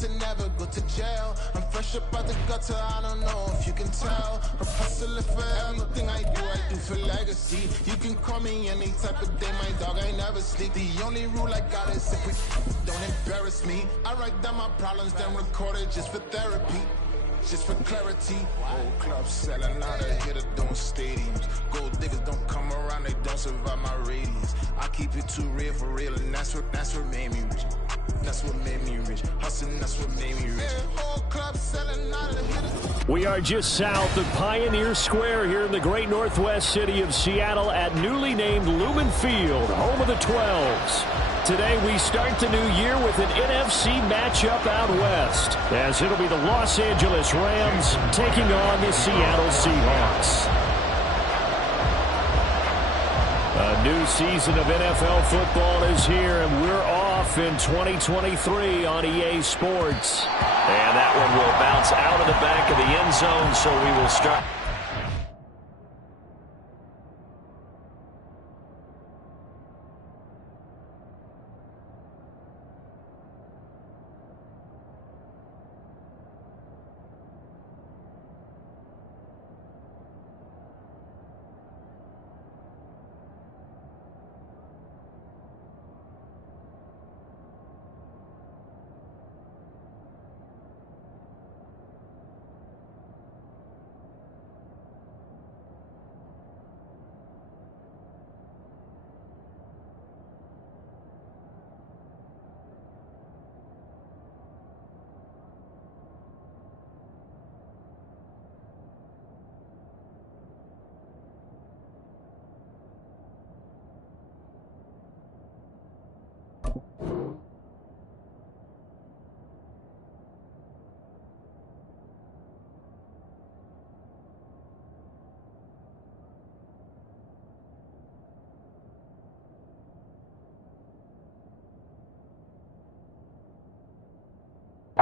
to never go to jail. I'm fresh up out the gutter, I don't know if you can tell. I'm hustling for everything I do for legacy. You can call me any type of day, my dog, I never sleep. The only rule I got is if we don't embarrass me. I write down my problems, then record it just for therapy. Just for clarity, old clubs selling out of here to doing stadiums. Gold diggers don't come around, they don't survive my radius. I keep it too real for real, and that's what made me rich. That's what made me rich. Hustling, that's what made me rich. Whole club selling out of here. We are just south of Pioneer Square here in the great northwest city of Seattle at newly named Lumen Field, home of the 12s. Today we start the new year with an NFC matchup out west, as it'll be the Los Angeles Rams taking on the Seattle Seahawks. A new season of NFL football is here, and we're off in 2023 on EA Sports. And that one will bounce out of the back of the end zone, so we will start.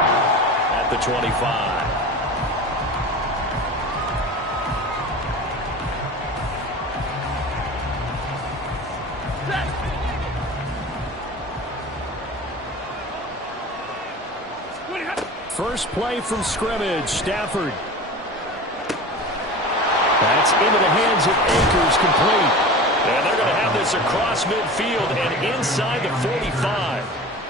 At the 25. First play from scrimmage, Stafford. That's into the hands of Akers, complete. And they're going to have this across midfield and inside the 45.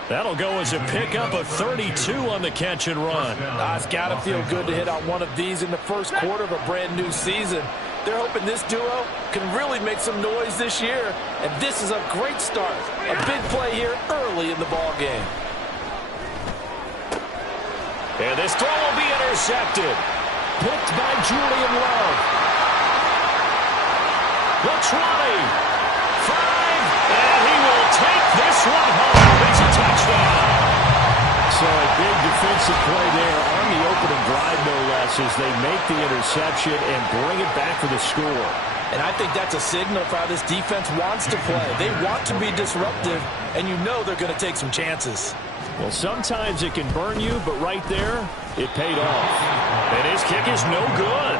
That'll go as a pickup of 32 on the catch and run. It's got to feel good to hit on one of these in the first quarter of a brand new season. They're hoping this duo can really make some noise this year. And this is a great start. A big play here early in the ball game. And this throw will be intercepted. Picked by Julian Love. The 20. 5. And he will take this one home. It's a touchdown. So a big defensive play there on the opening drive, no less, as they make the interception and bring it back for the score. And I think that's a signal for how this defense wants to play. They want to be disruptive, and you know they're going to take some chances. Well, sometimes it can burn you, but right there, it paid off. And his kick is no good.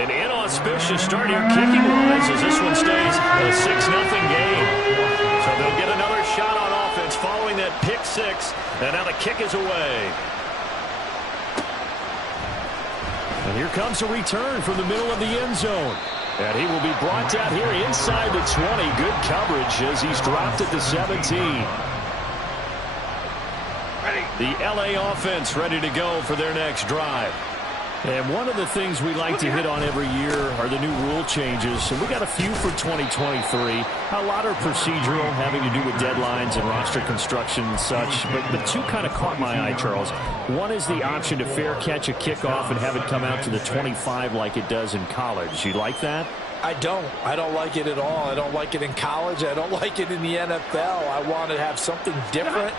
An inauspicious start here kicking-wise as this one stays a 6-0 game. So they'll get another shot on offense following that pick six, and now the kick is away. And here comes a return from the middle of the end zone. And he will be brought down here inside the 20. Good coverage as he's dropped at the 17. The LA offense ready to go for their next drive. And one of the things we like to hit on every year are the new rule changes. And we got a few for 2023. A lot are procedural, having to do with deadlines and roster construction and such. But two kind of caught my eye, Charles. One is the option to fair catch a kickoff and have it come out to the 25 like it does in college. You like that? I don't like it at all. I don't like it in college. I don't like it in the NFL. I want to have something different,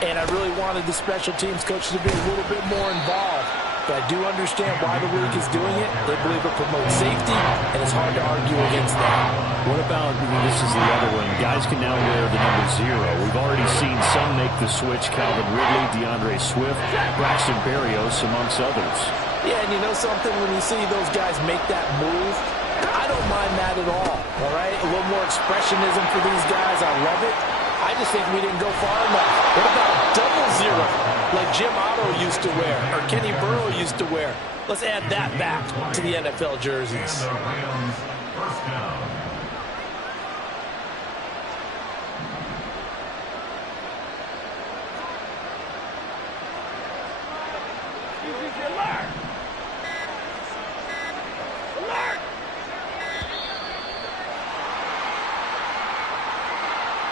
and I really wanted the special teams coach to be a little bit more involved. But I do understand why the league is doing it. They believe it promotes safety, and it's hard to argue against that. What about, this is the other one, guys can now wear the number 0. We've already seen some make the switch, Calvin Ridley, DeAndre Swift, Braxton Berrios, amongst others. Yeah, and you know something, when you see those guys make that move, I don't mind that at all right? A little more expressionism for these guys. I love it. I just think we didn't go far enough. What about double zero, like Jim Otto used to wear or Kenny Burrow used to wear? Let's add that back to the NFL jerseys.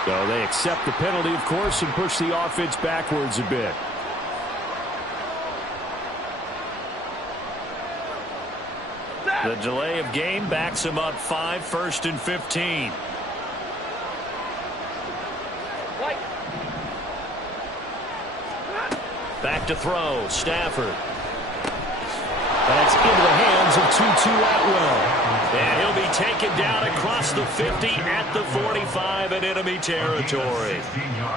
So they accept the penalty, of course, and push the offense backwards a bit. The delay of game backs him up 5, 1st and 15. Back to throw, Stafford. That's into the hands of Tutu Atwell. And he'll be taken down across the 50 at the 45 in enemy territory.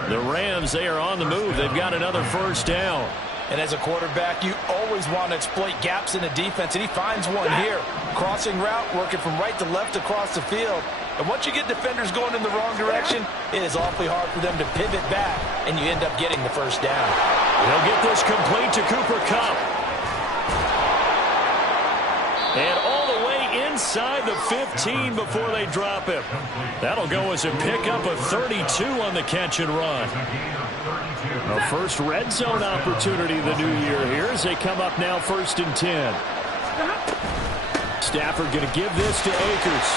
The Rams, they are on the move. They've got another first down. And as a quarterback, you always want to exploit gaps in the defense, and he finds one here. Crossing route, working from right to left across the field. And once you get defenders going in the wrong direction, it is awfully hard for them to pivot back, and you end up getting the first down. They'll get this complete to Cooper Kupp. And all the way inside the 15 before they drop him. That'll go as a pickup of 32 on the catch and run. A first red zone opportunity the new year here as they come up now 1st and 10. Stafford going to give this to Akers.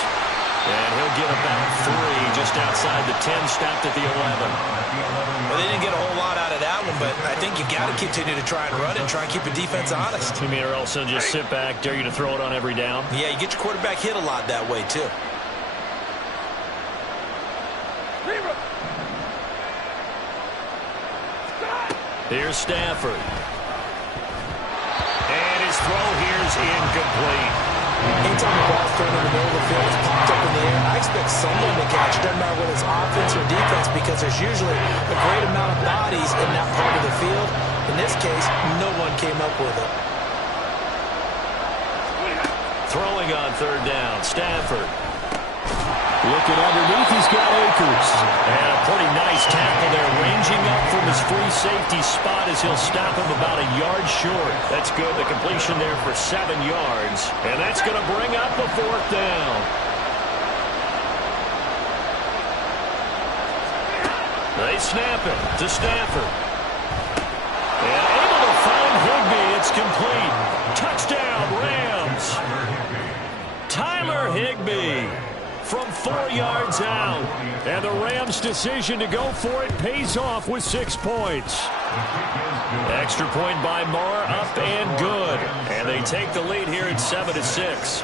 And he'll get about 3 just outside the 10, stopped at the 11. Well, they didn't get a whole lot out of that one, but I think you got to continue to try and run and try and keep the defense honest. You mean or else they'll just sit back, dare you to throw it on every down? Yeah, you get your quarterback hit a lot that way, too. Here's Stafford. And his throw here is incomplete. Anytime the ball's thrown in the middle of the field, it's popped up in the air, I expect someone to catch it, doesn't matter whether it's offense or defense, because there's usually a great amount of bodies in that part of the field. In this case, no one came up with it. Throwing on 3rd down, Stafford. Looking underneath, he's got Akers. And a pretty nice tackle there, ranging up from his free safety spot as he'll stop him about a yard short. That's good. The completion there for 7 yards. And that's going to bring up the 4th down. They snap it to Stafford. And able to find Higbee. It's complete. Touchdown, Rams. Tyler Higbee from 4 yards out. And the Rams' decision to go for it pays off with 6 points. Extra point by Marr, up and good. And they take the lead here at 7-6.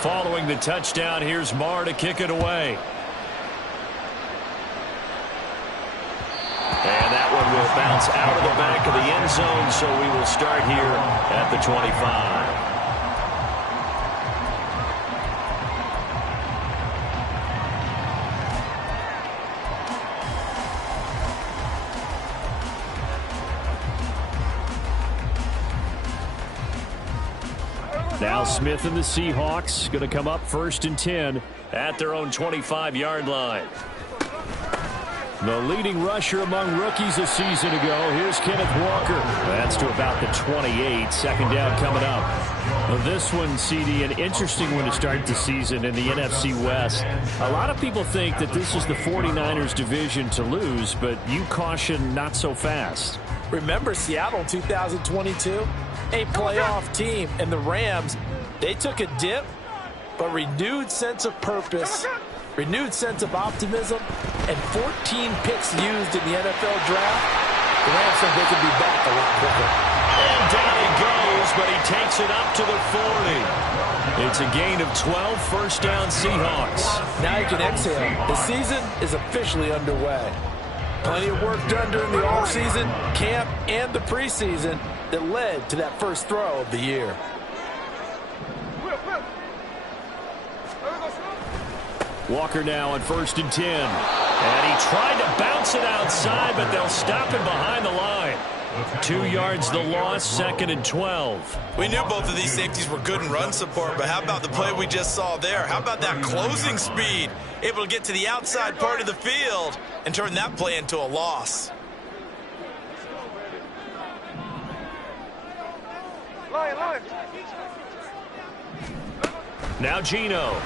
Following the touchdown, here's Marr to kick it away. And that one will bounce out of the back of the end zone, so we will start here at the 25. Now Smith and the Seahawks going to come up 1st and 10 at their own 25-yard line. The leading rusher among rookies a season ago. Here's Kenneth Walker. That's to about the 28. 2nd down coming up. Well, this one, CD, an interesting one to start the season in the NFC West. A lot of people think that this is the 49ers division to lose, but you caution not so fast. Remember Seattle 2022? A playoff team, and the Rams, they took a dip, but renewed sense of purpose, renewed sense of optimism, and 14 picks used in the NFL draft. The Rams think they could be back a lot quicker. And down he goes, but he takes it up to the 40. It's a gain of 12, 1st down Seahawks. Now you can exhale. The season is officially underway. Plenty of work done during the offseason, camp, and the preseason that led to that first throw of the year. Walker now on 1st and 10. And he tried to bounce it outside, but they'll stop him behind the line. 2 yards the loss, 2nd and 12. We knew both of these safeties were good in run support, but how about the play we just saw there? How about that closing speed? Able to get to the outside part of the field and turn that play into a loss. Now Gino.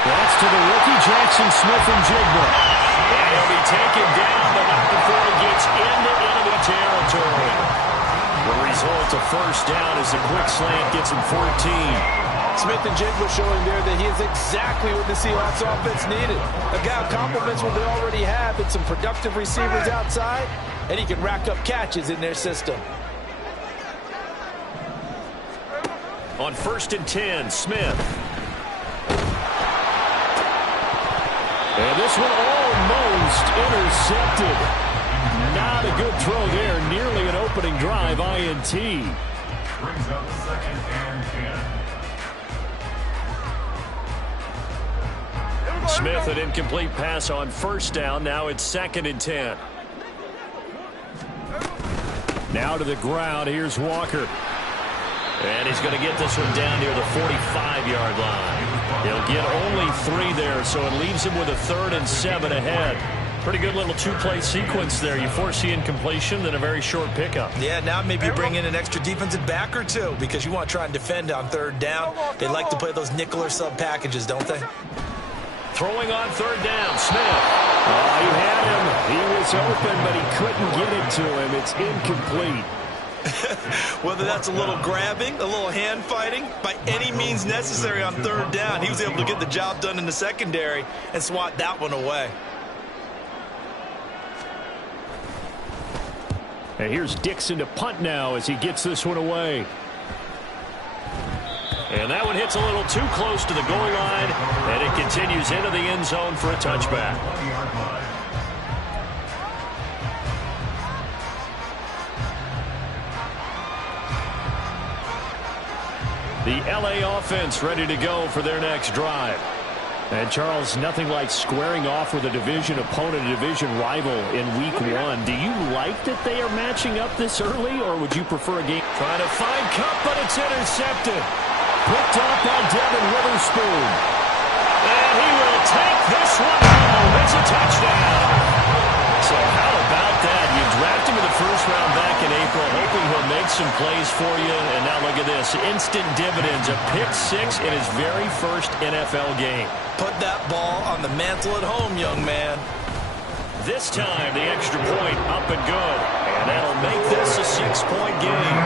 That's to the rookie, Jackson Smith-Njigba. And he'll be taken down, but not before he gets into enemy territory. The result, a first down as the quick slant gets him 14. Smith-Njigba showing there that he is exactly what the Seahawks offense needed. A guy who complements what they already have and some productive receivers outside, and he can rack up catches in their system. On 1st and 10, Smith. And this one almost intercepted. Not a good throw there. Nearly an opening drive, INT. Brings up 2nd and 10. Smith, an incomplete pass on first down. Now it's 2nd and 10. Now to the ground. Here's Walker. And he's going to get this one down near the 45-yard line. He'll get only 3 there, so it leaves him with a 3rd and 7 ahead. Pretty good little 2-play sequence there. You force the incompletion, then a very short pickup. Yeah, now maybe you bring in an extra defensive back or two because you want to try and defend on 3rd down. They like to play those nickel or sub packages, don't they? Throwing on 3rd down, Smith. Oh, he had him. He was open, but he couldn't get it to him. It's incomplete. Whether that's a little grabbing, a little hand fighting, by any means necessary on 3rd down, he was able to get the job done in the secondary and swat that one away. And here's Dixon to punt now as he gets this one away. And that one hits a little too close to the goal line, and it continues into the end zone for a touchback. The LA offense ready to go for their next drive. And, Charles, nothing like squaring off with a division opponent, a division rival in Week 1. Do you like that they are matching up this early, or would you prefer a game? Trying to find Cup, but it's intercepted. Picked up by Devin Witherspoon. And he will take this one home. It's a touchdown. So how about that? You draft him in the 1st round back in April, hoping he'll make some plays for you. And now look at this. Instant dividends. A pick-6 in his very first NFL game. Put that ball on the mantle at home, young man. This time, the extra point up and good. And that'll make this a 6-point game.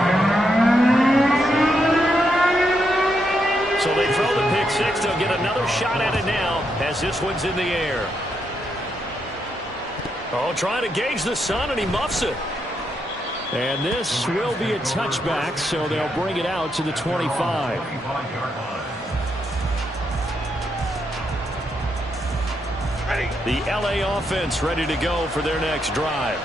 So they throw the pick-6. They'll get another shot at it now as this one's in the air. Oh, trying to gauge the sun, and he muffs it. And this will be a touchback, so they'll bring it out to the 25. The LA offense ready to go for their next drive.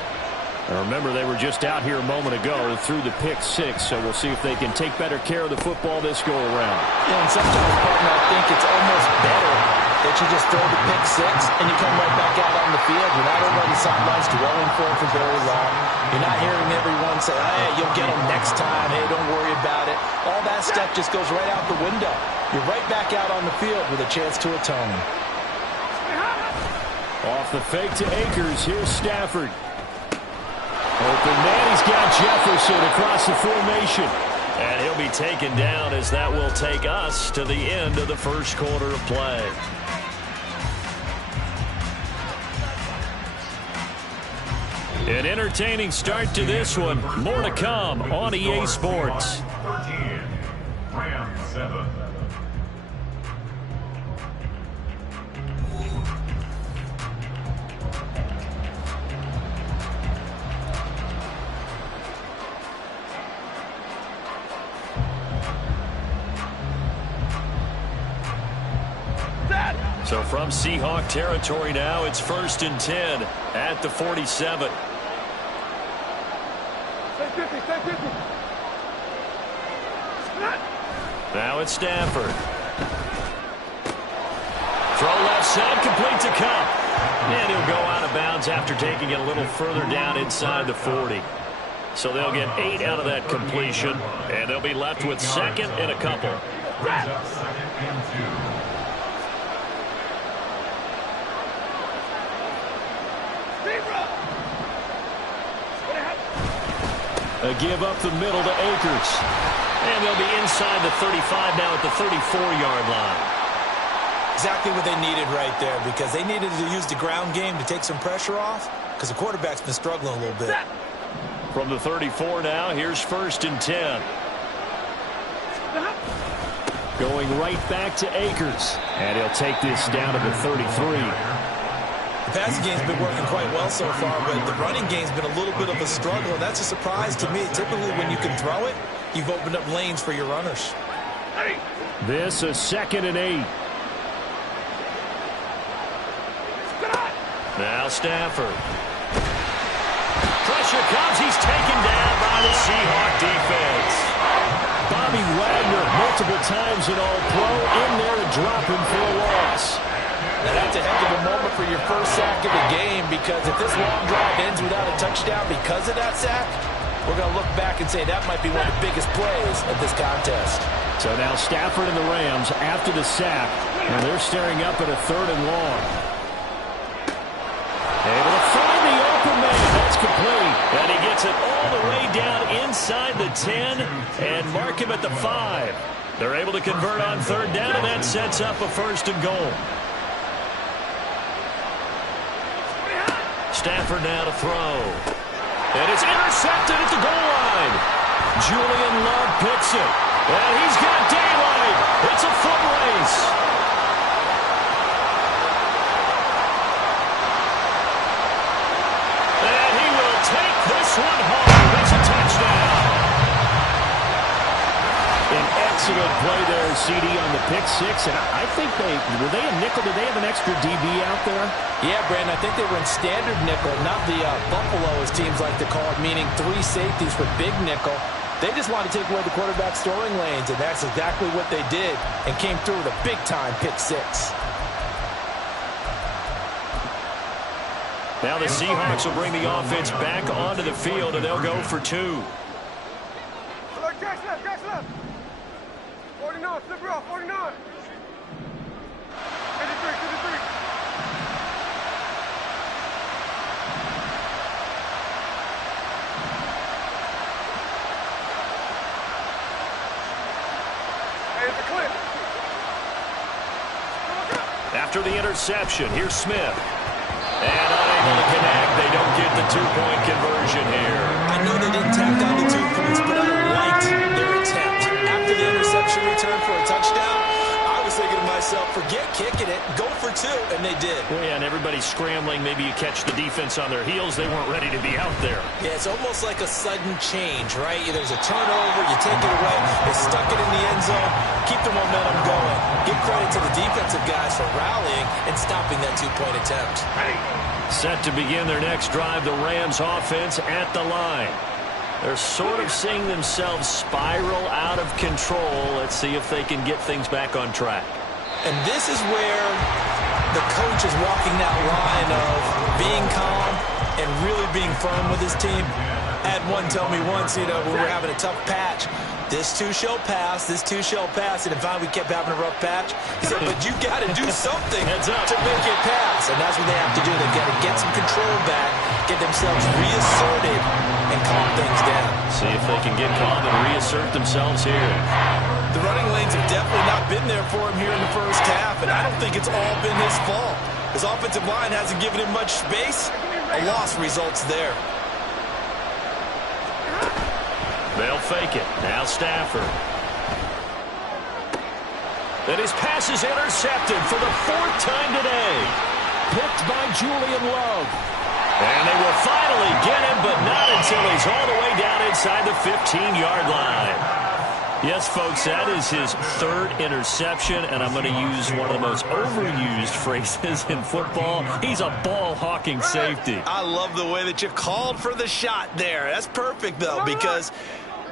Now remember, they were just out here a moment ago through the pick-6, so we'll see if they can take better care of the football this go-around. Yeah, and sometimes, partner, I think it's almost better that you just throw the pick-6 and you come right back out on the field. You're not over on the sidelines dwelling for it for very long. You're not hearing everyone say, hey, you'll get them next time. Hey, don't worry about it. All that stuff just goes right out the window. You're right back out on the field with a chance to atone. Off the fake to Akers. Here's Stafford. Open man. He's got Jefferson across the formation. And he'll be taken down as that will take us to the end of the 1st quarter of play. An entertaining start to this one. More to come on EA Sports. 13, Rams 7. So from Seahawk territory now, it's 1st and 10 at the 47. Now it's Stafford. Throw left. Offside, complete to Cup. And he'll go out of bounds after taking it a little further down inside the 40. So they'll get 8 out of that completion, and they'll be left with second and a couple. Brings up second and 2. A give up the middle to Akers. And they'll be inside the 35 now at the 34-yard line. Exactly what they needed right there, because they needed to use the ground game to take some pressure off, because the quarterback's been struggling a little bit. From the 34 now, here's 1st and 10. Going right back to Akers. And he'll take this down to the 33. The passing game's been working quite well so far, but the running game's been a little bit of a struggle, and that's a surprise to me. Typically, when you can throw it, you've opened up lanes for your runners. This is 2nd and 8. Now Stafford. Pressure comes. He's taken down by the Seahawk defense. Bobby Wagner, multiple times in All-Pro, in there to drop him for a loss. Now that's a heck of a moment for your first sack of the game, because if this long drive ends without a touchdown because of that sack, we're going to look back and say that might be one of the biggest plays of this contest. So now Stafford and the Rams after the sack, and they're staring up at a 3rd and long. Able to find the open man. That's complete. And he gets it all the way down inside the 10 and mark him at the 5. They're able to convert on 3rd down, and that sets up a 1st and goal. Stafford now to throw. And it's intercepted at the goal line. Julian Love picks it. And he's got daylight. It's a foot race. And he will take this one home. It's a touchdown. An excellent play there, CD, on the pick 6. And I think were they a nickel? Did they have an extra DB out there? Yeah, Brandon, I think they were in standard nickel, not the Buffalo, as teams like to call it, meaning 3 safeties for big nickel. They just wanted to take away the quarterback's throwing lanes, and that's exactly what they did, and came through with a big-time pick 6. Now the Seahawks will bring the offense back onto the field, and they'll go for 2. Catch left. 49, flip her off, 49. 53. Hey, it's a clip. After the interception, here's Smith. And unable to connect. They don't get the 2-point conversion here. I know they didn't tack down the 2 points, but I liked their attempt. After the interception return for a touchdown, I was thinking to myself, forget kicking it, go for 2, and they did. Well, yeah, and everybody's scrambling. Maybe you catch the defense on their heels. They weren't ready to be out there. Yeah, it's almost like a sudden change, right? There's a turnover, you take it away, they stuck it in the end zone, keep the momentum going. Give credit to the defensive guys for rallying and stopping that 2-point attempt. Set to begin their next drive, the Rams offense at the line. They're sort of seeing themselves spiral out of control. Let's see if they can get things back on track. And this is where the coach is walking that line of being calm and really being firm with his team. I had one tell me once, when we were having a tough patch, this too shall pass, this too shall pass. And finally we kept having a rough patch. He said, but you got to do something to make it pass. And that's what they have to do. They've got to get some control back, get themselves reasserted, and calm things down. See if they can get calm and reassert themselves here. The running lanes have definitely not been there for him here in the first half, and I don't think it's all been his fault. His offensive line hasn't given him much space. A loss results there. They'll fake it. Now Stafford. And his pass is intercepted for the 4th time today. Picked by Julian Love. And they will finally get him, but not until he's all the way down inside the 15-yard line. Yes, folks, that is his 3rd interception, and I'm going to use one of the most overused phrases in football. He's a ball-hawking safety. I love the way that you called for the shot there. That's perfect, though, because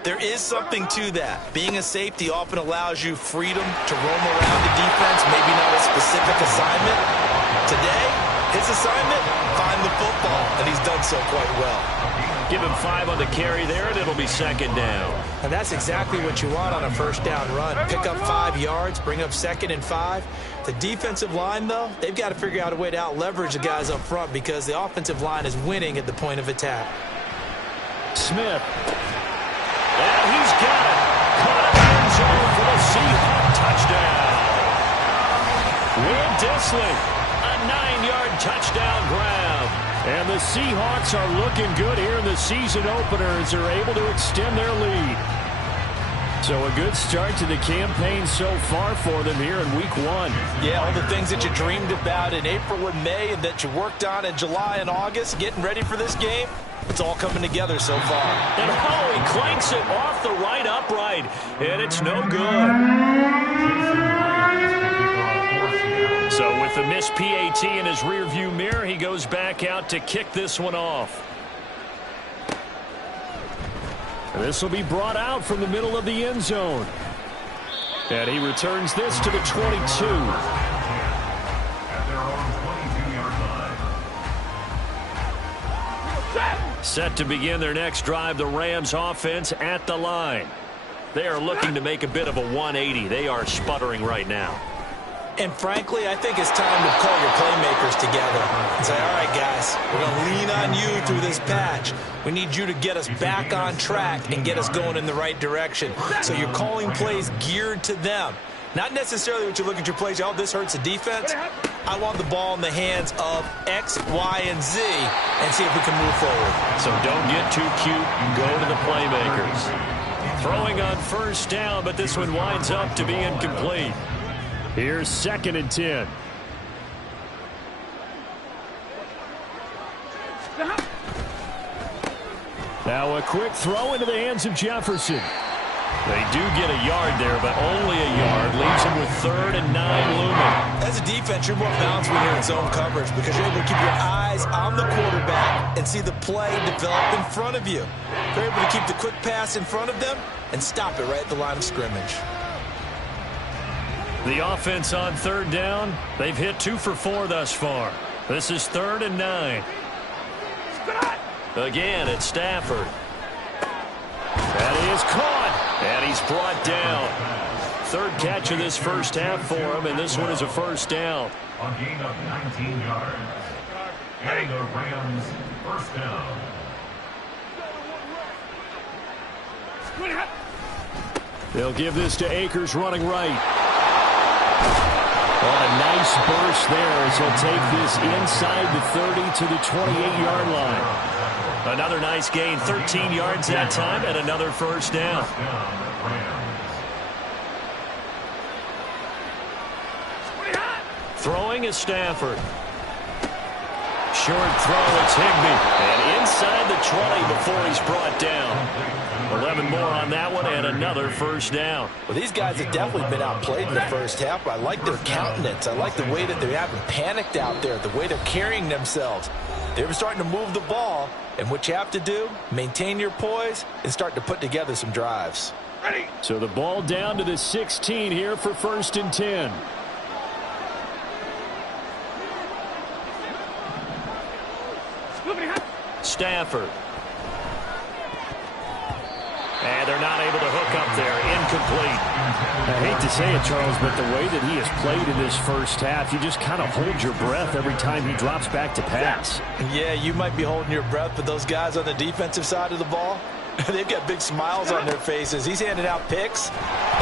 There is something to that. Being a safety often allows you freedom to roam around the defense, maybe not a specific assignment. Today, his assignment, find the football, and he's done so quite well. Give him 5 on the carry there, and it'll be second down. And that's exactly what you want on a first down run. Pick up 5 yards, bring up 2nd and 5. The defensive line, though, they've got to figure out a way to out-leverage the guys up front because the offensive line is winning at the point of attack. Smith. And he's got it. Caught in the end zone for the Seahawks touchdown. Will Dissly, a 9-yard touchdown grab. And the Seahawks are looking good here in the season opener as they're able to extend their lead. So a good start to the campaign so far for them here in week 1. Yeah, all the things that you dreamed about in April and May and that you worked on in July and August, getting ready for this game, it's all coming together so far. And he clanks it off the right upright, and it's no good. So with the missed PAT in his rearview mirror, he goes back out to kick this one off. And this will be brought out from the middle of the end zone. And he returns this to the 22. Set to begin their next drive, the Rams offense at the line. They are looking to make a bit of a 180. They are sputtering right now. And frankly, I think it's time to call your playmakers together and say, all right, guys, we're going to lean on you through this patch. We need you to get us back on track and get us going in the right direction. So you're calling plays geared to them. Not necessarily what you look at your plays, oh, this hurts the defense. I want the ball in the hands of X, Y, and Z and see if we can move forward. So don't get too cute. Go to the playmakers. Throwing on first down, but this one winds up to be incomplete. Here's 2nd and 10. Now a quick throw into the hands of Jefferson. They do get a yard there, but only a yard. Leaves him with 3rd and 9 looming. As a defense, you're more balanced when you're in zone coverage because you're able to keep your eyes on the quarterback and see the play develop in front of you. They're able to keep the quick pass in front of them and stop it right at the line of scrimmage. The offense on 3rd down, they've hit 2 for 4 thus far. This is 3rd and 9. Again, it's Stafford. That is caught, and he's brought down. 3rd catch of this first half for him, and this one is a first down. On gain of 19 yards, and the Rams first down. They'll give this to Akers running right. Oh, a nice burst there as he'll take this inside the 30 to the 28-yard line. Another nice gain, 13 yards that time, and another first down. Throwing is Stafford. Short throw, it's Higbee. And inside the 20 before he's brought down. 11 more on that one, and another first down. Well, these guys have definitely been outplayed in the first half. I like their countenance. I like the way that they haven't panicked out there, the way they're carrying themselves. They're starting to move the ball, and what you have to do, maintain your poise and start to put together some drives. Ready. So the ball down to the 16 here for 1st and 10. Stafford. And they're not able to hook up there. Incomplete. I hate to say it, Charles, but the way that he has played in this first half, you just kind of hold your breath every time he drops back to pass. Yeah, you might be holding your breath, but those guys on the defensive side of the ball, they've got big smiles on their faces. He's handing out picks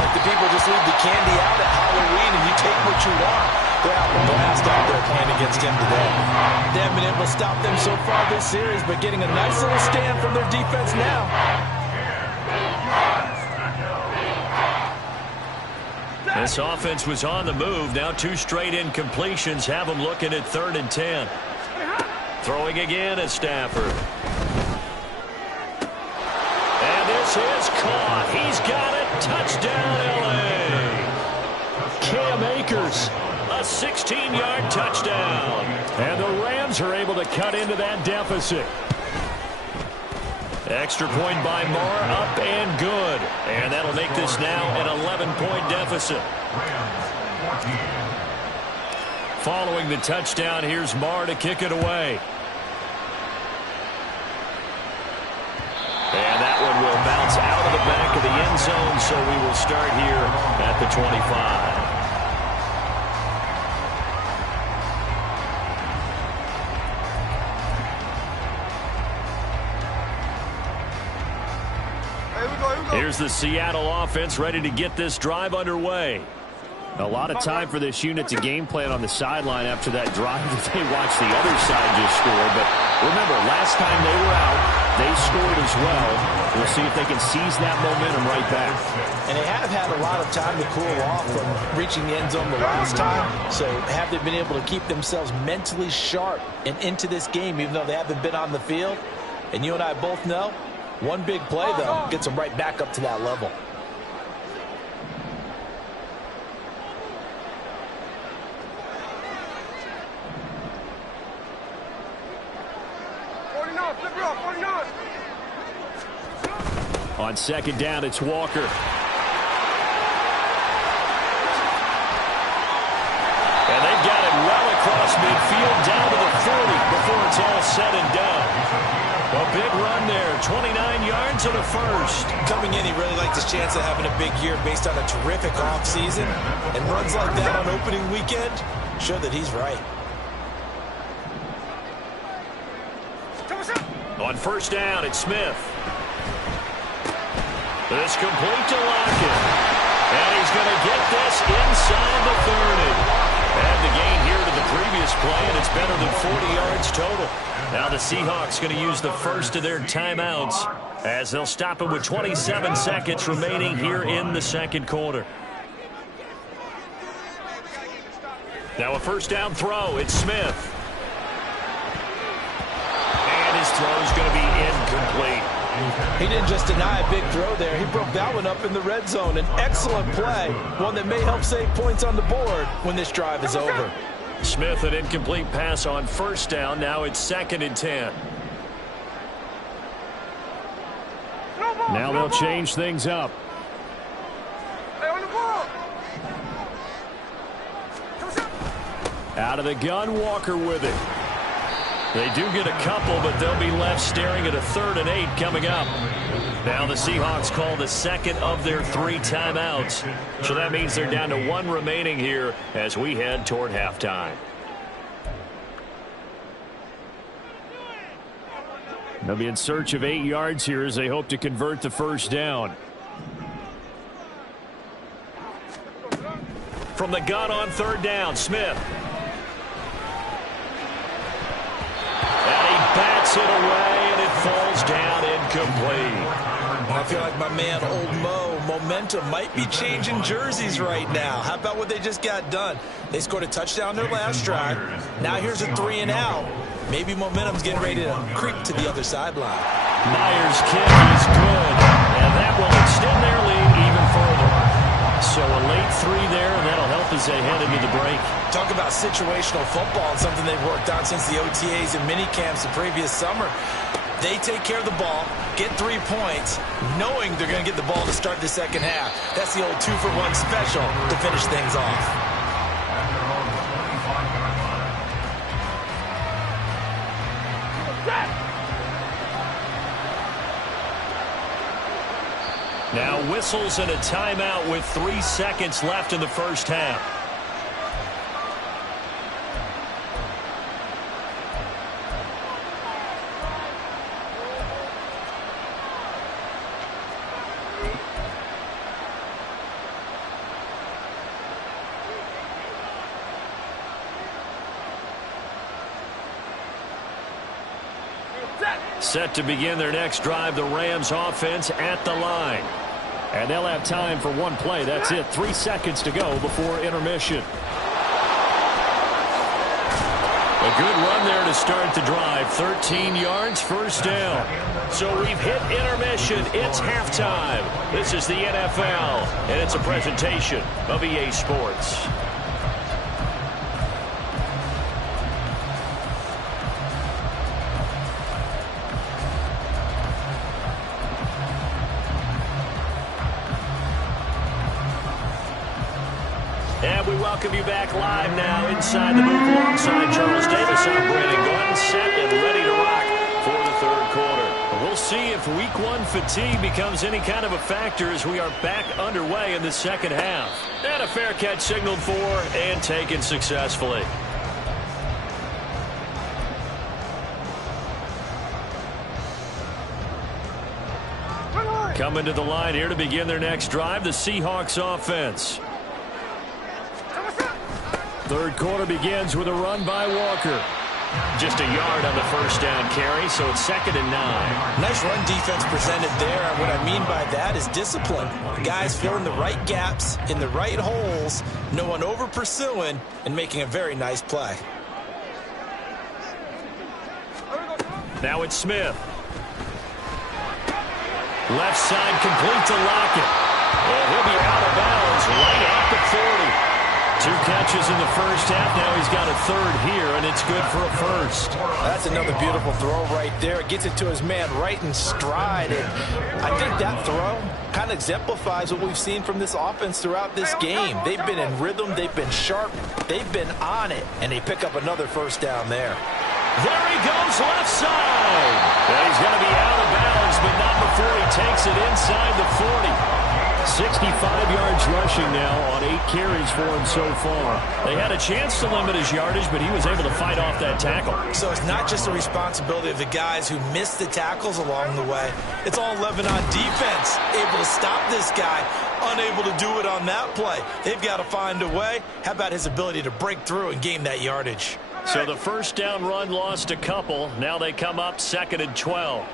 like the people just leave the candy out at Halloween and you take what you want. They're having a blast out there playing against him today. They haven't been able to stop them so far this series, but getting a nice little stand from their defense now. This offense was on the move. Now 2 straight incompletions have them looking at 3rd and 10. Throwing again at Stafford. And this is caught. He's got it. Touchdown, L.A. Cam Akers, a 16-yard touchdown. And the Rams are able to cut into that deficit. Extra point by Marr, up and good. And that'll make this now an 11-point deficit. Following the touchdown, here's Marr to kick it away. And that one will bounce out of the back of the end zone, so we will start here at the 25. Here's the Seattle offense ready to get this drive underway. A lot of time for this unit to game plan on the sideline after that drive that they watched the other side just score. But remember, last time they were out, they scored as well. We'll see if they can seize that momentum right back. And they have had a lot of time to cool off from reaching the end zone the last time. So have they been able to keep themselves mentally sharp and into this game, even though they haven't been on the field? And you and I both know, one big play, though, gets them right back up to that level. On second down, it's Walker. And they've got it well across midfield, down to the 40 before it's all said and done. A big run there, 29 yards and a first. Coming in, he really liked his chance of having a big year based on a terrific offseason. And runs like that on opening weekend show that he's right. On first down, it's Smith. This complete to Lockett. And he's going to get this inside the 30. And the gain here to the previous play, and it's better than 40 yards total. Now the Seahawks going to use the first of their timeouts as they'll stop it with 27 seconds remaining here in the second quarter. Now a first down throw. It's Smith. And his throw is going to be incomplete. He didn't just deny a big throw there. He broke that one up in the red zone. An excellent play, one that may help save points on the board when this drive is over. Smith, an incomplete pass on first down. Now it's 2nd and 10. Now they'll change things up. Out of the gun, Walker with it. They do get a couple, but they'll be left staring at a 3rd and 8 coming up. Now the Seahawks call the second of their 3 timeouts. So that means they're down to 1 remaining here as we head toward halftime. They'll be in search of 8 yards here as they hope to convert the first down. From the gun on 3rd down, Smith. Bats it away, and it falls down incomplete. I feel like my man, Old Mo, momentum might be changing jerseys right now. How about what they just got done? They scored a touchdown their last drive. Now here's a 3 and out. Maybe momentum's getting ready to creep to the other sideline. Myers' kick is good, and that will extend their lead even further. So a late 3 there, and that'll help as they head into the break. Talk about situational football and something they've worked on since the OTAs and mini camps the previous summer. They take care of the ball, get 3 points, knowing they're going to get the ball to start the second half. That's the old 2-for-1 special to finish things off. Now whistles and a timeout with 3 seconds left in the first half. Set to begin their next drive, the Rams offense at the line. And they'll have time for 1 play. That's it. 3 seconds to go before intermission. A good run there to start the drive. 13 yards, first down. So we've hit intermission. It's halftime. This is the NFL, and it's a presentation of EA Sports. welcome you back live now inside the booth alongside Charles Davis. I'm Brandon Gordon, set and ready to rock for the third quarter. We'll see if week one fatigue becomes any kind of a factor as we are back underway in the second half. And a fair catch signaled for and taken successfully. Coming to the line here to begin their next drive, the Seahawks offense. Third quarter begins with a run by Walker. Just a yard on the first down carry, so it's 2nd and 9. Nice run defense presented there, and what I mean by that is discipline. Guys filling the right gaps in the right holes, no one over pursuing, and making a very nice play. Now it's Smith. Left side complete to Lockett. And he'll be out of bounds right at the 40. 2 catches in the first half. Now he's got a third here, and it's good for a first. That's another beautiful throw right there. It gets it to his man right in stride. And I think that throw kind of exemplifies what we've seen from this offense throughout this game. They've been in rhythm. They've been sharp. They've been on it. And they pick up another first down there. There he goes, left side. And he's going to be out of bounds, but not before he takes it inside the 40. 65 yards rushing now on 8 carries for him so far. They had a chance to limit his yardage, but he was able to fight off that tackle. So it's not just the responsibility of the guys who missed the tackles along the way. It's all Lebanon defense able to stop this guy, unable to do it on that play. They've got to find a way. How about his ability to break through and gain that yardage? So the first down run lost a couple. Now they come up 2nd and 12.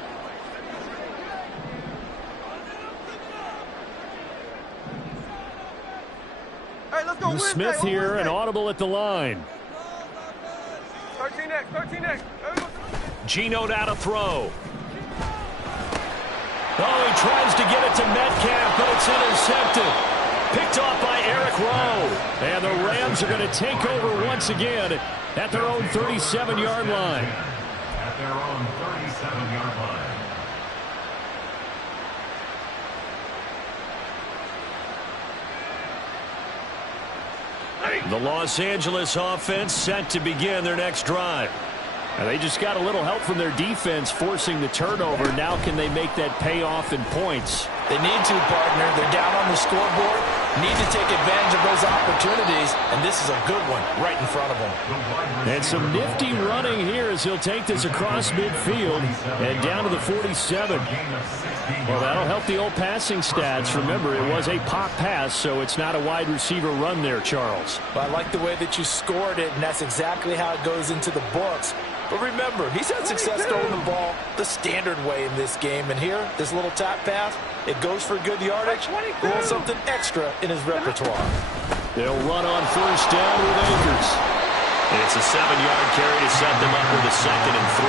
Hey, let's go. Smith here and audible at the line. 13X, 13X. Geno out to throw. Oh, he tries to get it to Metcalf, but it's intercepted. Picked off by Eric Rowe. And the Rams are going to take over once again at their own 37-yard line. At their own 37-yard line. The Los Angeles offense set to begin their next drive. And they just got a little help from their defense forcing the turnover. Now can they make that pay off in points? They need to, partner. They're down on the scoreboard. Need to take advantage of those opportunities. And this is a good one right in front of them. And some nifty running here as he'll take this across midfield and down to the 47. Well, that'll help the old passing stats. Remember, it was a pop pass, so it's not a wide receiver run there, Charles. But I like the way that you scored it, and that's exactly how it goes into the books. But remember, he's had success throwing the ball the standard way in this game. And here, this little tap pass, it goes for good yardage, a little something extra in his repertoire. They'll run on first down with Akers. It's a 7-yard carry to set them up with a 2nd and 3.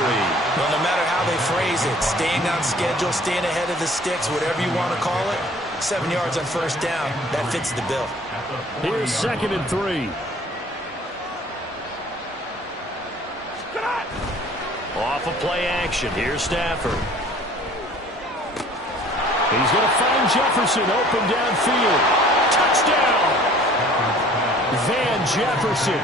Well, no matter how they phrase it, staying on schedule, staying ahead of the sticks, whatever you want to call it, 7 yards on first down, that fits the bill. Here's 2nd and 3. Off of play action. Here's Stafford. He's going to find Jefferson open downfield. Touchdown! Van Jefferson,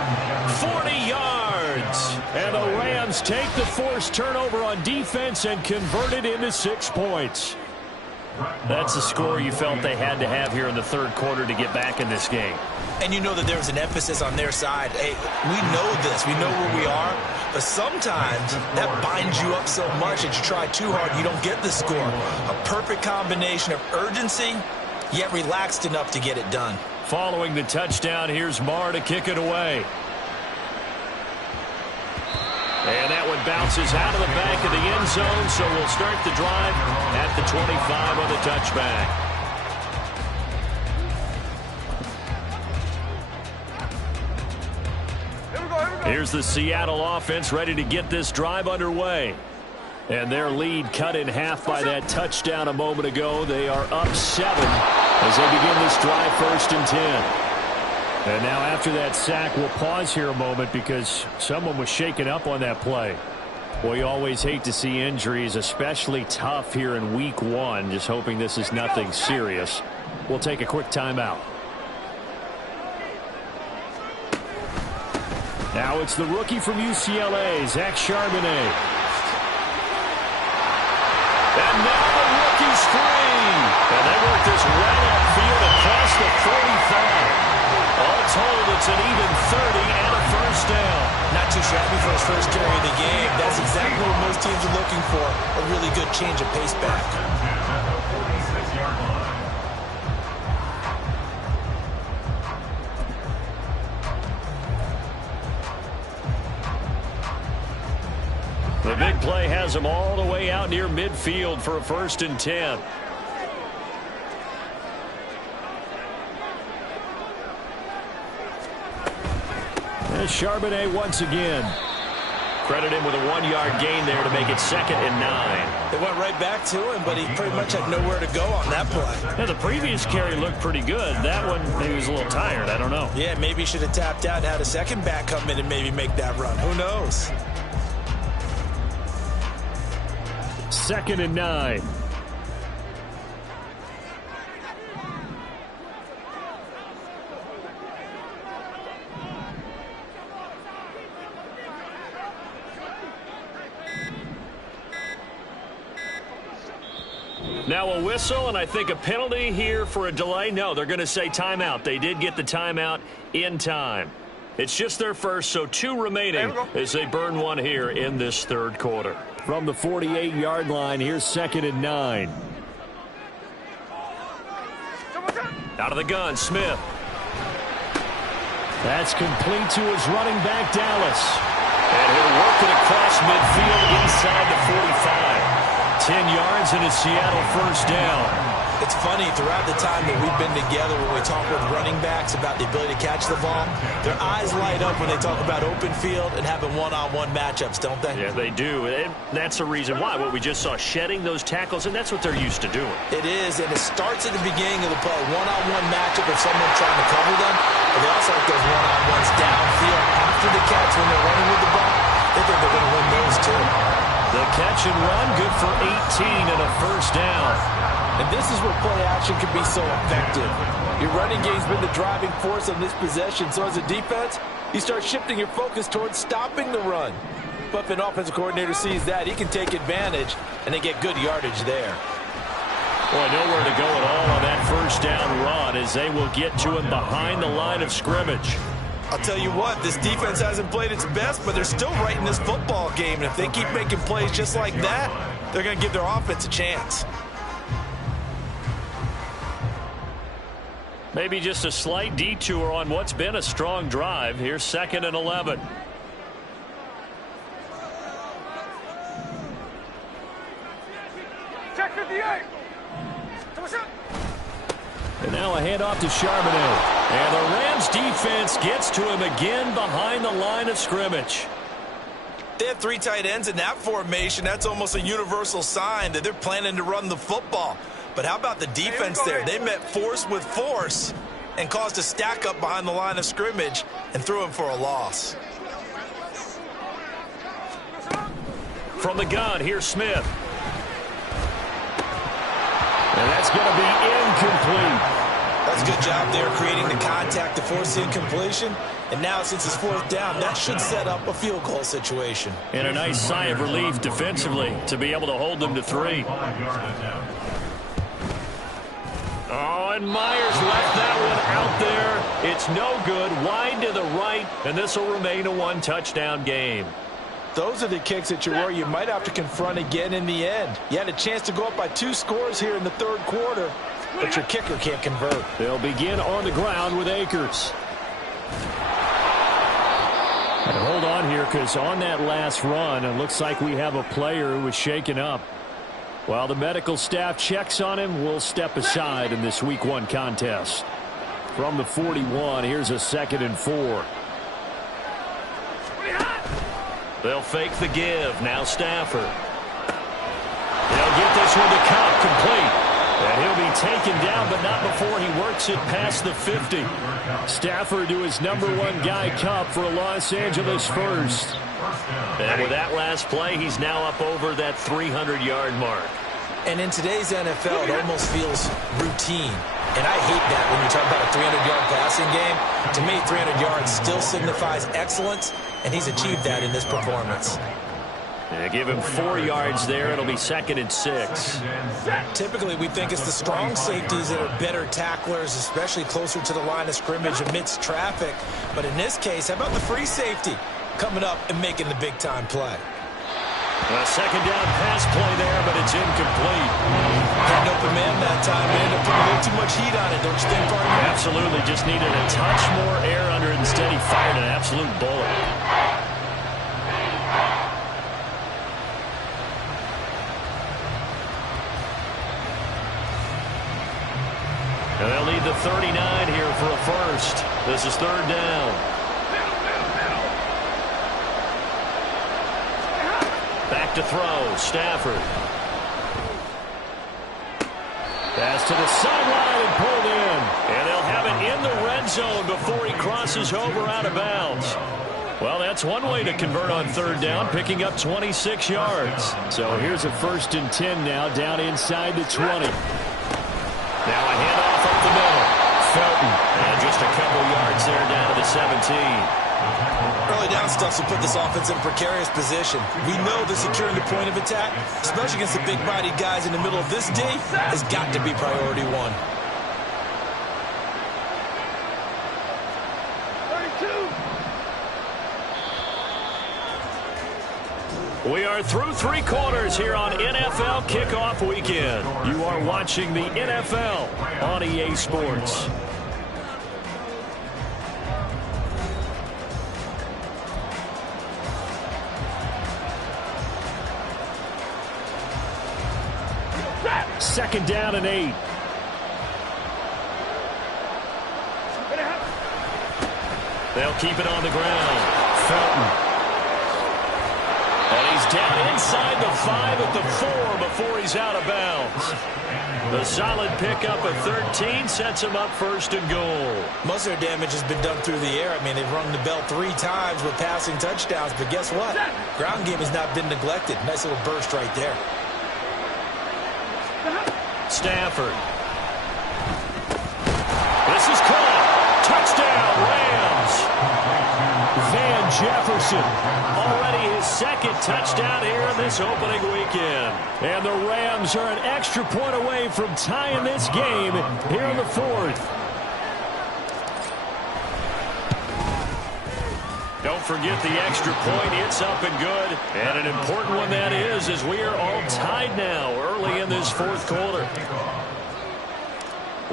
40 yards. And the Rams take the forced turnover on defense and convert it into 6 points. That's the score you felt they had to have here in the third quarter to get back in this game. And you know that there's an emphasis on their side. Hey, we know this. We know where we are. But sometimes that binds you up so much that you try too hard, you don't get the score. A perfect combination of urgency, yet relaxed enough to get it done. Following the touchdown, here's Marr to kick it away. And that one bounces out of the back of the end zone, so we'll start the drive at the 25 on the touchback. Here's the Seattle offense ready to get this drive underway. And their lead cut in half by that touchdown a moment ago. They are up 7 as they begin this drive 1st and 10. And now after that sack, we'll pause here a moment because someone was shaken up on that play. Well, you always hate to see injuries, especially tough here in week 1. Just hoping this is nothing serious. We'll take a quick timeout. Now it's the rookie from UCLA, Zach Charbonnet. And now the rookie's free. And they work this right upfield across the 45. All told, it's an even 30 and a first down. Not too shabby for his first carry of the game. That's exactly what most teams are looking for. A really good change of pace back. The big play has him all the way out near midfield for a 1st and 10. There's Charbonnet once again. Credit him with a 1-yard gain there to make it 2nd and 9. They went right back to him, but he pretty much had nowhere to go on that play. Yeah, the previous carry looked pretty good. That one, maybe he was a little tired. I don't know. Yeah, maybe he should have tapped out and had a second back come in and maybe make that run. Who knows? 2nd and 9. Now a whistle, and I think a penalty here for a delay. No, they're going to say timeout. They did get the timeout in time. It's just their first, so 2 remaining as they burn one here in this 3rd quarter. From the 48-yard line, here's 2nd and 9. Out of the gun, Smith. That's complete to his running back, Dallas. And he'll work it across midfield inside the 45. 10 yards and a Seattle first down. It's funny, throughout the time that we've been together when we talk with running backs about the ability to catch the ball, their eyes light up when they talk about open field and having one-on-one matchups, don't they? Yeah, they do. And that's the reason why. What we just saw, shedding those tackles, and that's what they're used to doing. It is, and it starts at the beginning of the play. One-on-one matchup if someone's trying to cover them, but they also like those one-on-ones downfield after the catch when they're running with the ball. They think they're going to win those too. The catch and run, good for 18 and a first down. And this is where play action can be so effective. Your running game's been the driving force on this possession, so as a defense, you start shifting your focus towards stopping the run. But if an offensive coordinator sees that, he can take advantage, and they get good yardage there. Boy, nowhere to go at all on that first down run as they will get to him behind the line of scrimmage. I'll tell you what, this defense hasn't played its best, but they're still right in this football game. And if they keep making plays just like that, they're going to give their offense a chance. Maybe just a slight detour on what's been a strong drive. Here's 2nd and 11. Check 58. And now a handoff to Charbonnet. And the Rams defense gets to him again behind the line of scrimmage. They have 3 tight ends in that formation. That's almost a universal sign that they're planning to run the football. But how about the defense there? They met force with force and caused a stack up behind the line of scrimmage and threw him for a loss. From the gun, here's Smith. And that's going to be incomplete. That's a good job there creating the contact to force the incompletion. And now since it's 4th down, that should set up a field goal situation. And a nice sigh of relief defensively to be able to hold them to 3. Oh, and Myers left that one out there. It's no good. Wide to the right, and this will remain a 1-touchdown game. Those are the kicks that you worry you might have to confront again in the end. You had a chance to go up by 2 scores here in the 3rd quarter, but your kicker can't convert. They'll begin on the ground with Akers. And hold on here, because on that last run, it looks like we have a player who was shaken up. While the medical staff checks on him, we'll step aside in this Week 1 contest. From the 41, here's a 2nd and 4. They'll fake the give. Now Stafford. They'll get this one to Cobb, complete. And he'll be taken down, but not before he works it past the 50. Stafford to his #1 guy, Cup, for a Los Angeles first. And with that last play, he's now up over that 300-yard mark. And in today's NFL, it almost feels routine. And I hate that when you talk about a 300-yard passing game. To me, 300 yards still signifies excellence, and he's achieved that in this performance. Give him 4 yards there. It'll be 2nd and 6. Typically, we think it's the strong safeties that are better tacklers, especially closer to the line of scrimmage amidst traffic. But in this case, how about the free safety coming up and making the big-time play? A 2nd down pass play there, but it's incomplete. Had an open man that time. They ended up putting a little too much heat on it, don't you think, partner? Absolutely. Just needed a touch more air under it. Instead, he fired an absolute bullet. And they'll need the 39 here for a first. This is 3rd down. Back to throw. Stafford. Pass to the sideline and pulled in. And they'll have it in the red zone before he crosses over out of bounds. Well, that's one way to convert on 3rd down, picking up 26 yards. So here's a 1st and 10 now, down inside the 20. Now a handoff up the middle. Felton. And just a couple yards there down to the 17. Early down stuff will put this offense in a precarious position. We know that securing the point of attack, especially against the big-bodied guys in the middle of this D, has got to be priority 1. 32. We are through 3 quarters here on NFL Kickoff Weekend. You are watching the NFL on EA Sports. Second down and 8. They'll keep it on the ground. Felton. And he's down inside the 5 at the 4 before he's out of bounds. The solid pickup of 13 sets him up 1st and goal. Most of their damage has been done through the air. I mean, they've rung the bell 3 times with passing touchdowns, but guess what? Ground game has not been neglected. Nice little burst right there. Stafford. This is caught. Touchdown, Rams. Van Jefferson. Already his 2nd touchdown here in this opening weekend. And the Rams are an extra point away from tying this game here in the 4th. Don't forget the extra point. It's up and good. And an important one that is, as we are all tied now early in this 4th quarter.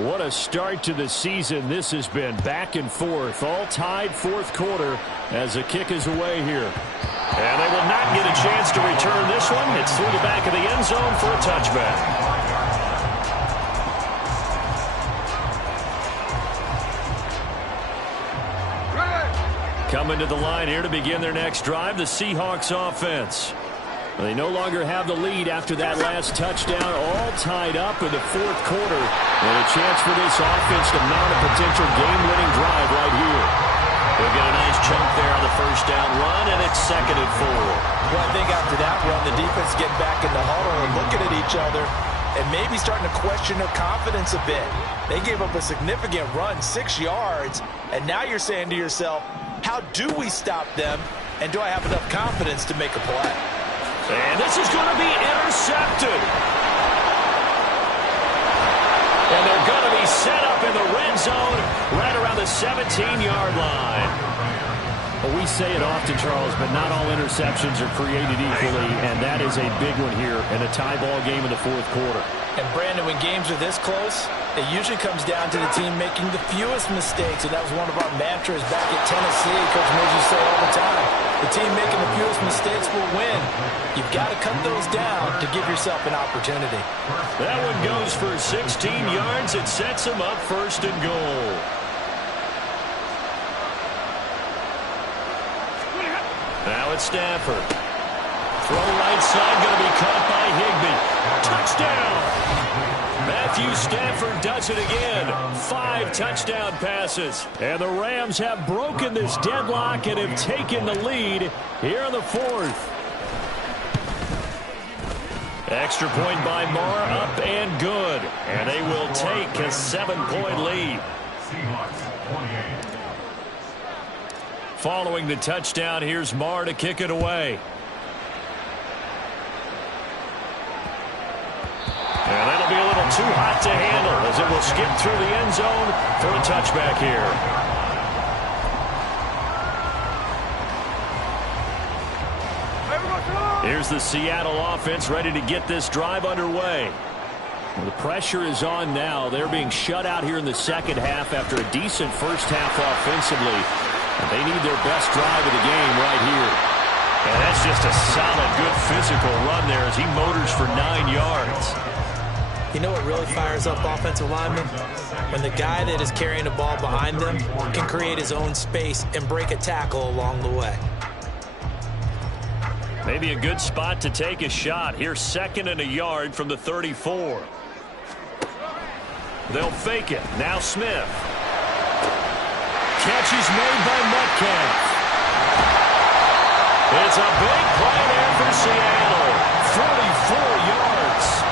What a start to the season this has been. Back and forth. All tied 4th quarter as the kick is away here. And they will not get a chance to return this one. It's through the back of the end zone for a touchback. Coming to the line here to begin their next drive, the Seahawks offense. They no longer have the lead after that last touchdown, all tied up in the 4th quarter. And a chance for this offense to mount a potential game-winning drive right here. They'll get a nice chunk there on the 1st down run, and it's 2nd and 4. Well, I think after that run, the defense getting back in the huddle and looking at each other and maybe starting to question their confidence a bit. They gave up a significant run, 6 yards, and now you're saying to yourself, how do we stop them, and do I have enough confidence to make a play? And this is going to be intercepted. And they're going to be set up in the red zone right around the 17-yard line. Well, we say it often, Charles, but not all interceptions are created equally, and that is a big one here in a tie ball game in the 4th quarter. And, Brandon, when games are this close, it usually comes down to the team making the fewest mistakes, and that was one of our mantras back at Tennessee. Coach Moses say all the time, the team making the fewest mistakes will win. You've got to cut those down to give yourself an opportunity. That one goes for 16 yards. It sets him up 1st and goal. Now it's Stafford. Throw right side, going to be caught by Higbee. Touchdown! Matthew Stafford does it again. 5 touchdown passes. And the Rams have broken this deadlock and have taken the lead here in the 4th. Extra point by Marr, up and good. And they will take a 7-point lead. Seahawks 28. Following the touchdown, here's Marr to kick it away. And that'll be a little too hot to handle as it will skip through the end zone for a touchback here. Here's the Seattle offense ready to get this drive underway. Well, the pressure is on now. They're being shut out here in the second half after a decent first half offensively. And they need their best drive of the game right here. And that's just a solid, good physical run there as he motors for 9 yards. You know what really fires up offensive linemen? When the guy that is carrying the ball behind them can create his own space and break a tackle along the way. Maybe a good spot to take a shot. Here's 2nd and a yard from the 34. They'll fake it. Now Smith. Catch is made by Metcalf. It's a big play there for Seattle. 44 yards.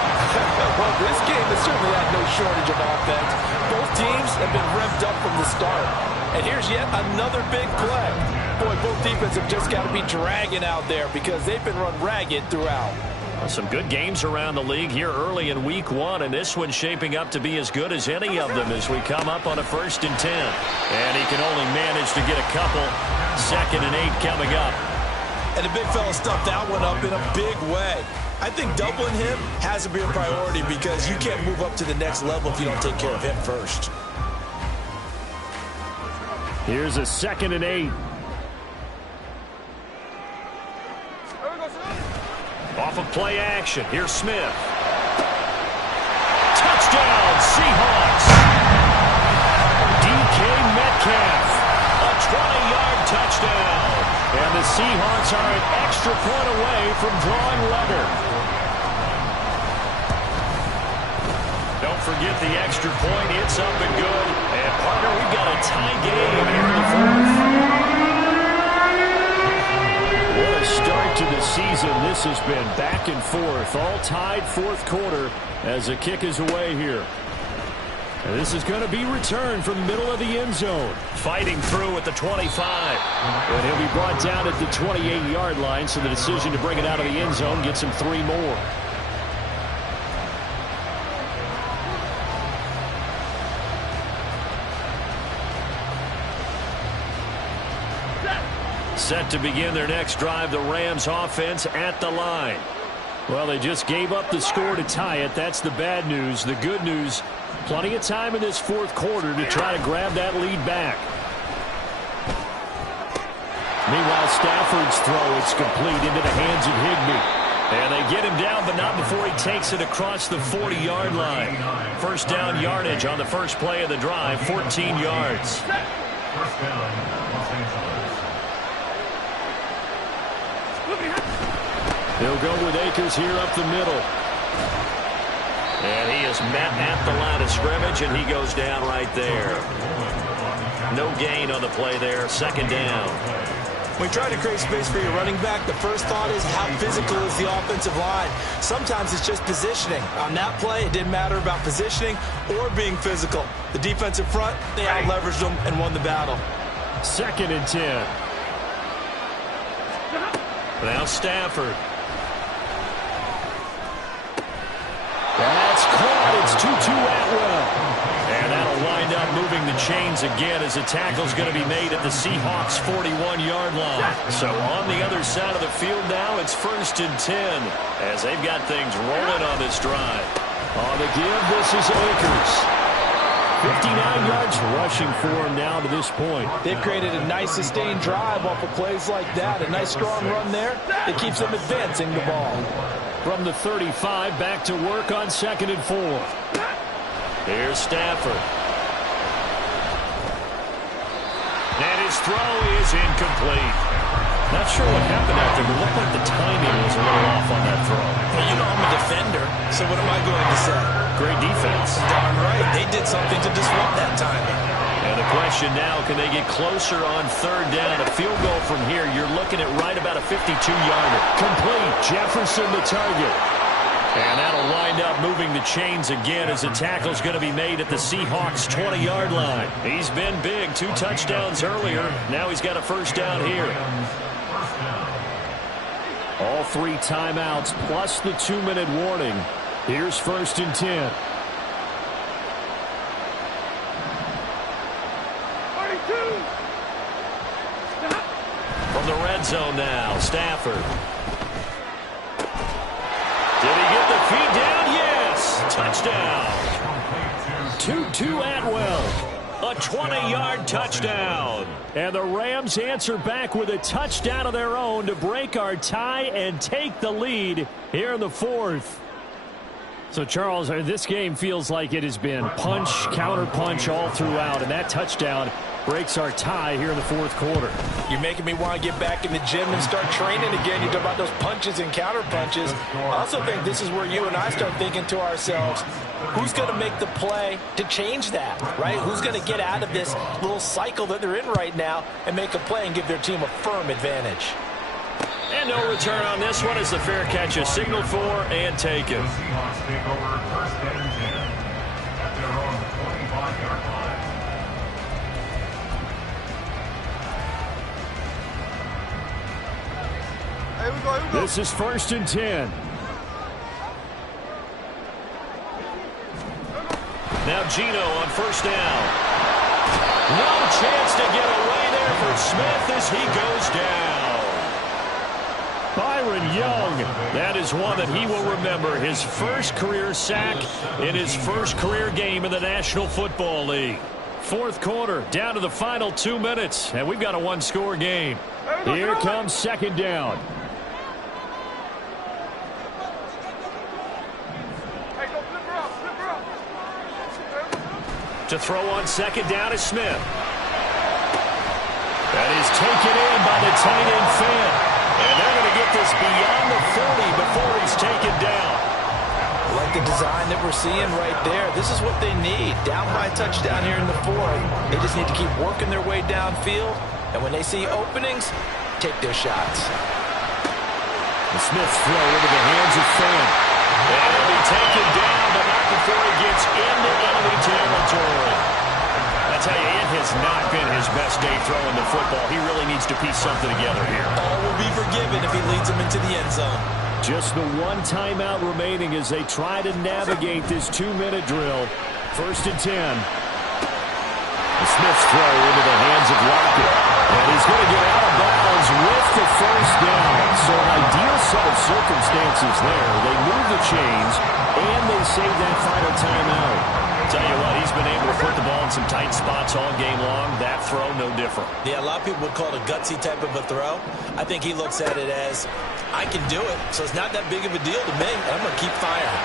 Well, this game has certainly had no shortage of offense. Both teams have been revved up from the start. And here's yet another big play. Boy, both defenses have just got to be dragging out there because they've been run ragged throughout. Some good games around the league here early in week 1, and this one's shaping up to be as good as any of them as we come up on a 1st and 10. And he can only manage to get a couple. 2nd and 8 coming up. And the big fella stuffed that one up in a big way. I think doubling him has to be a priority because you can't move up to the next level if you don't take care of him first. Here's a 2nd and 8. Off of play action. Here's Smith. Touchdown, Seahawks. DK Metcalf. A 20-yard touchdown. And the Seahawks are an extra point away from drawing leather. Don't forget the extra point. It's up and good. And, partner, we've got a tie game here in the 4th. What a start to the season. This has been back and forth. All tied 4th quarter as the kick is away here. And this is going to be returned from the middle of the end zone. Fighting through at the 25. And he'll be brought down at the 28-yard line, so the decision to bring it out of the end zone gets him 3 more. Set to begin their next drive, the Rams offense at the line. Well, they just gave up the score to tie it. That's the bad news. The good news, plenty of time in this 4th quarter to try to grab that lead back. Meanwhile, Stafford's throw is complete into the hands of Higbee. And they get him down, but not before he takes it across the 40-yard line. First down yardage on the first play of the drive, 14 yards. First down, Los Angeles. He'll go with Akers here up the middle. And he is met at the line of scrimmage, and he goes down right there. No gain on the play there. 2nd down. When you try to create space for your running back, the first thought is how physical is the offensive line. Sometimes it's just positioning. On that play, it didn't matter about positioning or being physical. The defensive front, they out-leveraged them and won the battle. 2nd and 10. Now Stafford. That's caught. It's Tutu Atwell. And that'll wind up moving the chains again as the tackle's going to be made at the Seahawks' 41-yard line. So on the other side of the field now, it's 1st and 10 as they've got things rolling on this drive. On the give, this is Akers. 59 yards rushing for him now to this point. They've created a nice sustained drive off of plays like that. A nice strong run there. It keeps them advancing the ball. From the 35, back to work on 2nd and 4. Here's Stafford. And his throw is incomplete. Not sure what happened out there, but it looked like the timing was a little off on that throw. Well, you know I'm a defender, so what am I going to say? Great defense. Darn right. They did something to disrupt that timing. And the question now, can they get closer on 3rd down? A field goal from here, you're looking at right about a 52-yarder. Complete. Jefferson the target. And that'll wind up moving the chains again as the tackle's going to be made at the Seahawks 20-yard line. He's been big, 2 touchdowns earlier. Now he's got a first down here. All 3 timeouts plus the 2-minute warning. Here's 1st and 10. From the red zone now, Stafford. Did he get the feed down? Yes! Touchdown. Tutu Atwell. A 20-yard touchdown. And the Rams answer back with a touchdown of their own to break our tie and take the lead here in the 4th. So, Charles, this game feels like it has been punch, counter-punch all throughout, and that touchdown breaks our tie here in the 4th quarter. You're making me want to get back in the gym and start training again. You talk about those punches and counter-punches. I also think this is where you and I start thinking to ourselves, who's going to make the play to change that, right? Who's going to get out of this little cycle that they're in right now and make a play and give their team a firm advantage? And no return on this one as the fair catch is signaled for and taken. The Seahawks take over 1st and 10 at their own 25-yard line. Here we go, here we go. This is 1st and 10. Now Gino on 1st down. No chance to get away there for Smith as he goes down. Byron Young, that is one that he will remember. His first career sack in his first career game in the National Football League. 4th quarter, down to the final 2 minutes, and we've got a 1-score game. Here comes 2nd down. To throw on 2nd down is Smith. That is taken in by the tight end Finn. And they're going to get this beyond the 40 before he's taken down. Like the design that we're seeing right there, this is what they need. Down by a touchdown here in the 4th. They just need to keep working their way downfield. And when they see openings, take their shots. The Smith's throw into the hands of Finn. And he'll be taken down, but not before he gets into enemy territory. I tell you, it has not been his best day throwing the football. He really needs to piece something together here. All will be forgiven if he leads them into the end zone. Just the 1 timeout remaining as they try to navigate this 2-minute drill. 1st and 10. The Smith's throw into the hands of Lockett. And he's going to get out of bounds with the 1st down. So an ideal set of circumstances there. They move the chains, and they save that final timeout. Tell you what, he's been able to put the ball in some tight spots all game long. That throw, no different. Yeah, a lot of people would call it a gutsy type of a throw. I think he looks at it as, I can do it, so it's not that big of a deal to me, and I'm going to keep firing.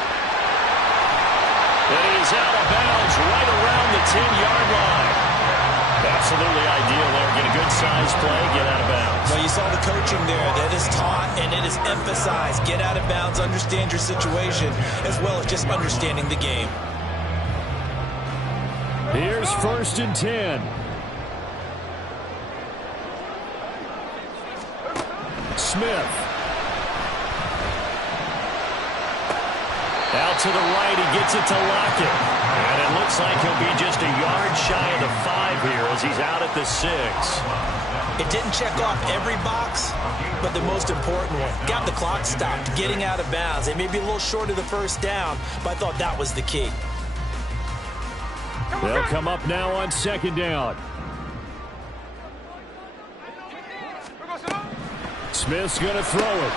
And he's out of bounds right around the 10-yard line. Absolutely ideal there. Get a good size play, get out of bounds. Well, you saw the coaching there. That is taught and it is emphasized. Get out of bounds, understand your situation, as well as just understanding the game. Here's 1st and 10. Smith. Out to the right, he gets it to Lockett. And it looks like he'll be just a yard shy of the 5 here as he's out at the 6. It didn't check off every box, but the most important one. Got the clock stopped, getting out of bounds. They may be a little short of the 1st down, but I thought that was the key. They'll come up now on 2nd down. Smith's going to throw it.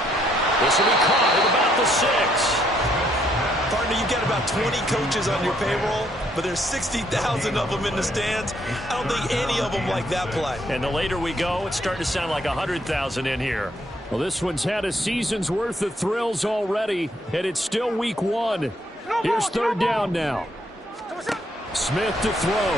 This will be caught at about the 6. Partner, you've got about 20 coaches on your payroll, but there's 60,000 of them in the stands. I don't think any of them like that play. And the later we go, it's starting to sound like 100,000 in here. Well, this one's had a season's worth of thrills already, and it's still week 1. Here's 3rd down now. Smith to throw.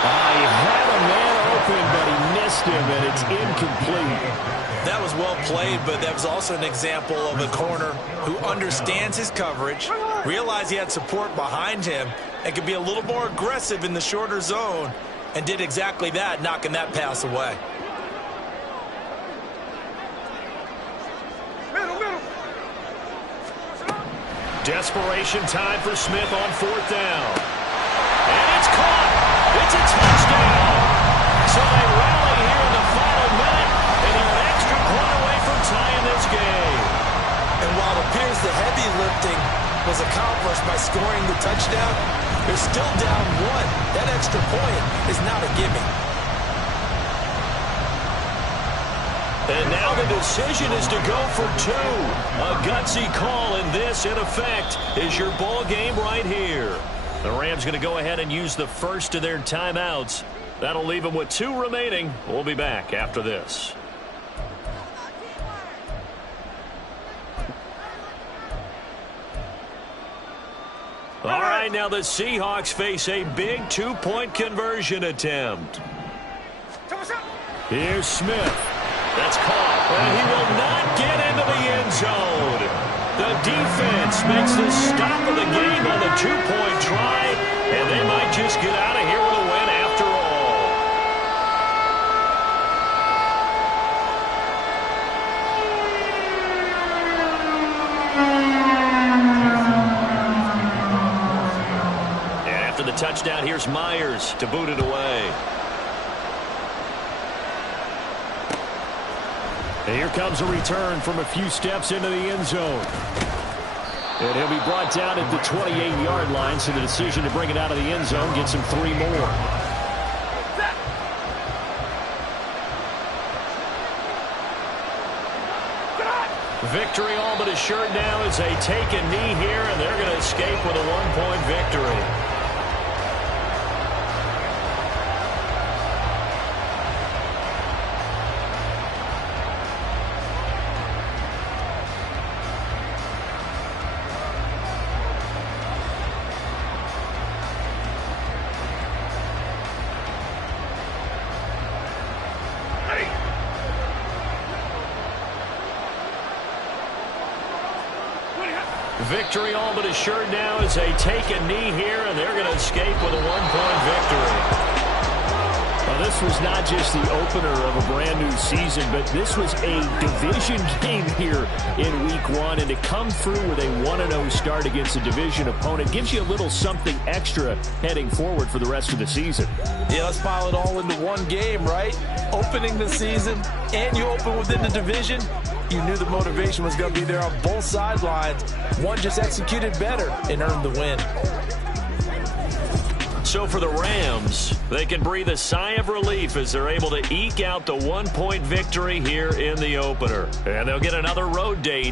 He had a man open, but he missed him, and it's incomplete. That was well played, but that was also an example of a corner who understands his coverage, realized he had support behind him, and could be a little more aggressive in the shorter zone, and did exactly that, knocking that pass away. Desperation time for Smith on 4th down. And it's caught. It's a touchdown. So they rally here in the final minute, and they're an extra point away from tying this game. And while it appears the heavy lifting was accomplished by scoring the touchdown, they're still down 1. That extra point is not a gimme. And now the decision is to go for 2. A gutsy call, and this, in effect, is your ball game right here. The Rams going to go ahead and use the first of their timeouts. That'll leave them with 2 remaining. We'll be back after this. All right, now the Seahawks face a big 2-point conversion attempt. Here's Smith. That's caught, and he will not get into the end zone. The defense makes the stop of the game on the 2-point try, and they might just get out of here with a win after all. And after the touchdown, here's Myers to boot it away. And here comes a return from a few steps into the end zone. And he'll be brought down at the 28-yard line, so the decision to bring it out of the end zone gets him 3 more. Victory all but assured now as they take a knee here, and they're going to escape with a 1-point victory. Victory all but assured now as they take a knee here, and they're going to escape with a 1-point victory. Well, this was not just the opener of a brand-new season, but this was a division game here in Week 1, and to come through with a 1-0 start against a division opponent gives you a little something extra heading forward for the rest of the season. Yeah, let's pile it all into one game, right? Opening the season, and you open within the division. You knew the motivation was going to be there on both sidelines. One just executed better and earned the win. So for the Rams, they can breathe a sigh of relief as they're able to eke out the 1-point victory here in the opener. And they'll get another road date